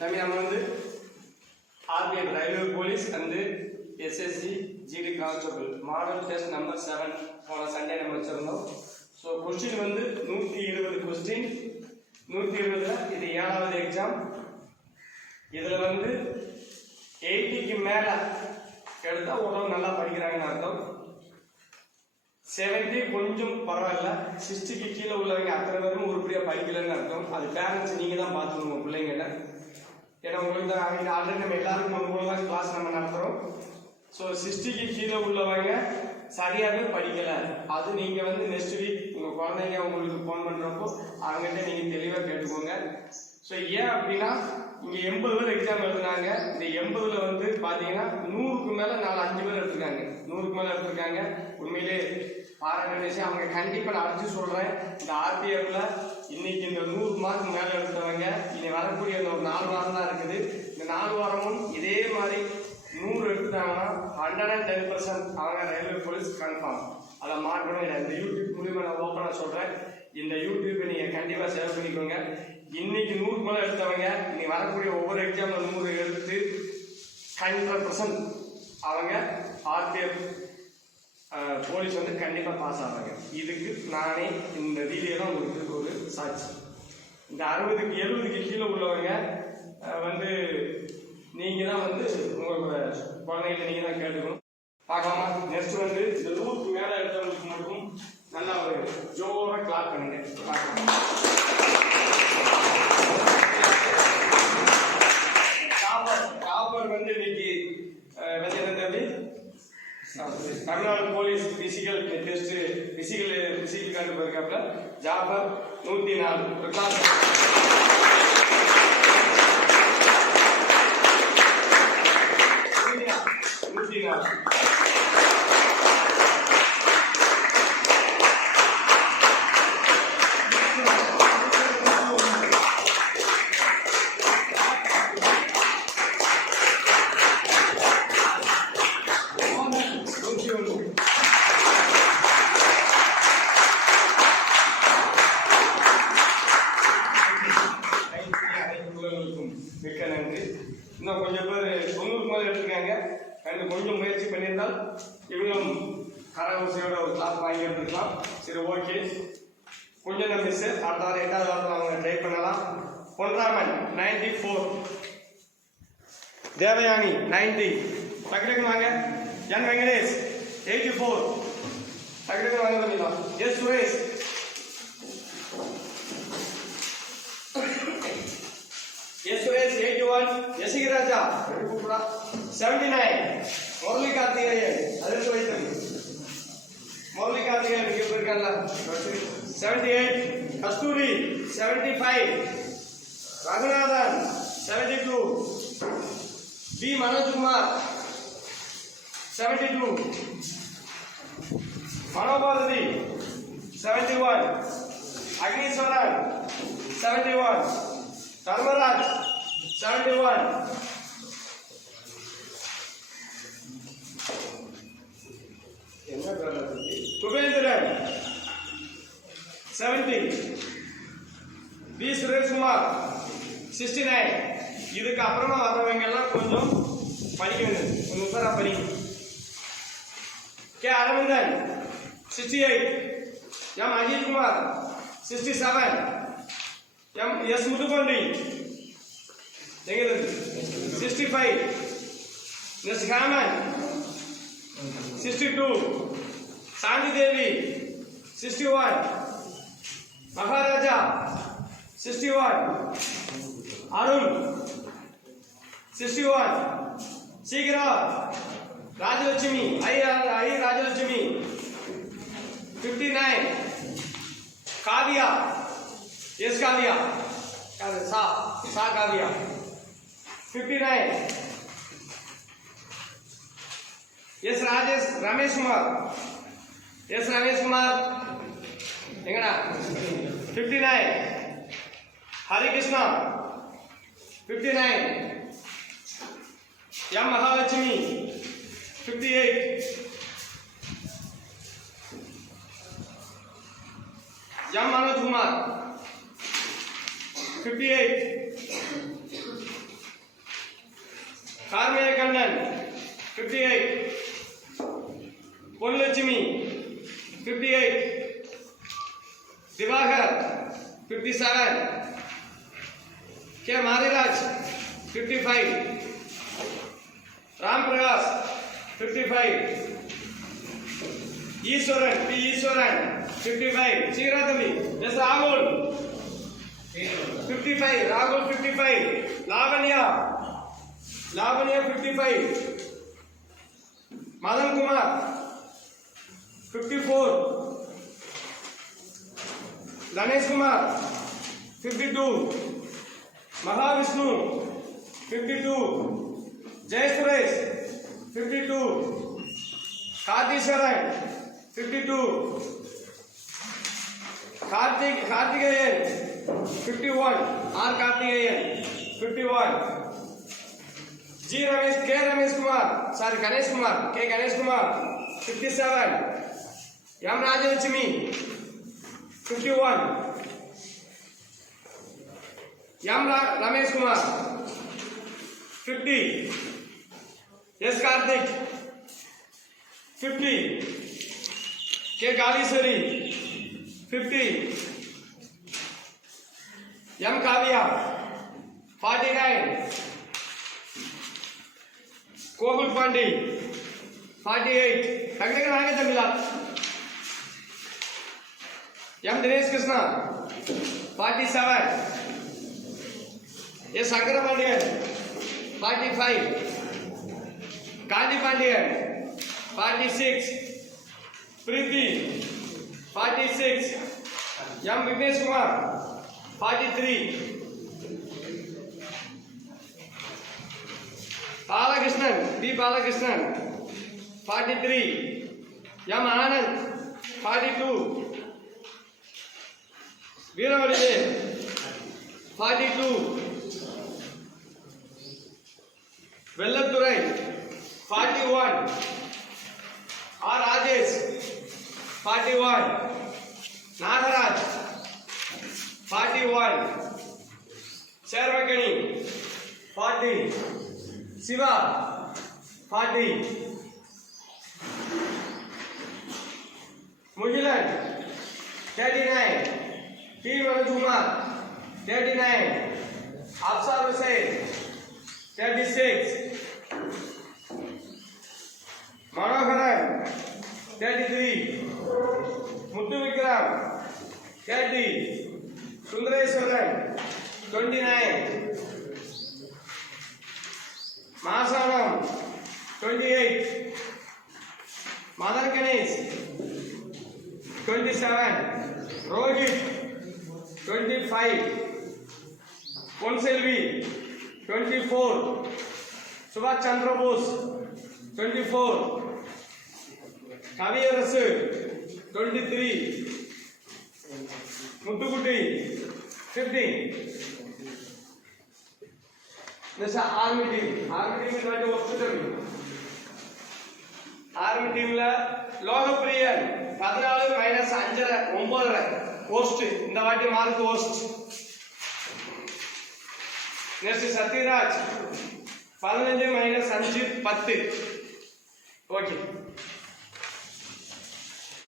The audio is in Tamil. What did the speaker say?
நம்ம வந்து RBI railway police and SSC GD constable model test number 7 போன சண்டே நம்ம வச்சிருந்தோம். ஸோ கொஸ்டின் வந்து 120 கொஸ்டின். 120ல் இது 7வது எக்ஸாம். இதில் வந்து 80க்கு மேலே எடுத்தால் ஓரளவு நல்லா படிக்கிறாங்கன்னு அர்த்தம். 70 கொஞ்சம் பரவாயில்ல, 60க்கு கீழே உள்ளவங்க அத்தனை பேரும் உருப்படியாக படிக்கலன்னு அர்த்தம். அது பேரண்ட்ஸ் நீங்கள் தான் பார்த்துக்கணும் உங்கள் பிள்ளைங்கள. ஏன்னா உங்களுக்கு தான் ஆல்ரெடி நம்ம எல்லாருக்கும் ஒன்று கிளாஸ் நம்ம நடத்துகிறோம். ஸோ 60க்கு கீழே உள்ளவங்க சரியாகவே படிக்கலை, அது நீங்கள் வந்து நெக்ஸ்ட் வீக் உங்கள் குழந்தைங்க உங்களுக்கு ஃபோன் பண்ணுறப்போ அவங்ககிட்ட நீங்கள் தெளிவாக கேட்டுக்கோங்க. ஸோ ஏன் அப்படின்னா இங்கே 80 பேர் எக்ஸாம் எழுதுனாங்க. இந்த 80ல் வந்து பார்த்தீங்கன்னா 100க்கு மேலே 5 பேர் எடுத்திருக்காங்க. 100க்கு மேலே எடுத்திருக்காங்க. உண்மையிலே பாராட்ட விஷயம். அவங்க கண்டிப்பாக நான் அடிச்சு சொல்கிறேன், இந்த RPFல இன்னைக்கு இந்த 100 மார்க் மேலே எடுத்தவங்க இனி வரக்கூடிய இந்த ஒரு 4 வாரம் தான் இருக்குது. இந்த 4 வாரமும் இதே மாதிரி 100 எடுத்துட்டாங்கன்னா 110% அவங்க ரயில்வே போலீஸ் கன்ஃபார்ம். அதை மாற்றணும். இந்த யூடியூப் மூலியமாக நான் ஓப்பனாக சொல்கிறேன், இந்த யூடியூப்பை நீங்கள் கண்டிப்பாக சேவ் பண்ணிக்கோங்க. இன்னைக்கு 100 மேலே எடுத்தவங்க இனி வரக்கூடிய ஒவ்வொரு எக்ஸாமில் 100 எடுத்து 100% அவங்க RPF போலீஸ் வந்து கண்டிப்பாக பாஸ் ஆவாங்க. இதுக்கு நானே இந்த வீடியோ தான் உங்களுக்கு ஒரு சாட்சி. இந்த 60க்கு 70க்கு கீழே உள்ளவங்க வந்து நீங்கள் தான் வந்து உங்களோட குழந்தைகளை நீங்கள் தான் கேட்டுக்கணும். பார்க்கலாமா? நெக்ஸ்ட் வந்து இந்த 100க்கு மேலே எடுத்தவங்களுக்கு மட்டும் நல்லா ஒரு ஜோராக கிளாப் பண்ணுங்க. பார்க்கலாம். டாப்பர் வந்து இன்னைக்கு எப்படி Tamil Nadu police physical test physical card போயிருக்காப்ல ஜாஃபர் 104 ஒரு கிளாஸ். மிக்க நன்றி. இன்னும் கொஞ்சம் பேர் 90க்கு மேலே எடுத்துருக்காங்க. கொஞ்சம் முயற்சி பண்ணியிருந்தால் இவங்களும் கரகோசையோட ஒரு கிளாஸ் வாங்கி எடுத்துக்கலாம். சரி, ஓகே. கொஞ்சம் தான் மிஸ். அடுத்த வாரம் 8வது வாரத்தில் அவங்க ட்ரை பண்ணலாம். பொன்ராமன் 94, தேவயானி 90, டக்கு வாங்க. என் வெங்கடேஷ் 84, டக்கு வாங்க பண்ணிடலாம். எஸ் சுரேஷ் 81, யசிகராஜா 79, முரளி கார்த்திகேயன் அதிர்ந்து வைத்தது. முரளி கார்த்திகேயன் இங்கே போயிருக்காங்க 78, கஸ்தூரி 75, ரகுநாதன் 72, பி மனோஜ்குமார் 72, மனோபாரதி 71, அக்னீஸ்வரன் 71, தர்மராஜ் 71, குபேந்திரன் 70, பி சுரேஷ்குமார் 69. இதுக்கு அப்புறமா வர்றவங்க எல்லாம் கொஞ்சம் படிக்க வேண்டும், கொஞ்சம் உத்தரா படிங்க. K Aravindan 68, M Ajithkumar 67, M S Muthukondi 65, S Heman 62, Shanthi Devi 61, Maharaja 61, Arun 61, சீக்கிரா ராஜலட்சுமி ஐ ராஜலட்சுமி 59, காவியா எஸ் காவியா சா காவியா 59, எஸ் ரமேஷ் குமார் எங்கடா 59, Harikrishna 59, M Mahalakshmi 58, M Manojkumar 58, Radhalaxmi 58, Divakar 57, K. Mariraj 55, Ram Prakash 55, Iswaran P. Iswaran 55, Chiradami S. Rahul 55, Rahul 55, Lavanya 55, Madan Kumar 54, Ganesh Kumar 52, Mahavishnu 52, Jay Suresh 52, Karthikeyan 52, Karthikeyan 51, R. Karthikeyan 51, G. Ramesh, K. Ramesh Kumar, sorry, Ganesh Kumar, K. Ganesh Kumar 57, M. Rajalaxmi 51, M. Ramesh Kumar 50, S. Karthik 50, K. Kaliswari 50, M. Kavya 49, Kogul Pandi 48, Kagdagan Hage Tamila, M. Dinesh Krishna 47, S. Shankara Pandiyan 45, Gandhi Pandiyan 46, Preeti 46, M. Vignesh Kumar 43, Balakrishnan B. Balakrishnan 43, M. Anand 42, Veeravalide 42, Velladurai 41, R. Rajesh 41, Nagaraj 41, Sharvakani 40, Shiva 40, Mugilan 39, P. Manojkumar 39, Afsar Hussain 36, Manoharan 33, Muthu Vikram 30, Sundareswaran 29, Mahasanam 28, Madan Ganesh 27, Rohit 25, Ponselvi 24, Subhash Chandra Bose 24, Kavi Arasu 23, Muthukutti 15. This is army team. Army team is like a hospital. Army team la Logapriyan 14 minus 5 9 host. இந்த வாட்டி mark host. Next Satiraj 15 minus 5 10. Okay.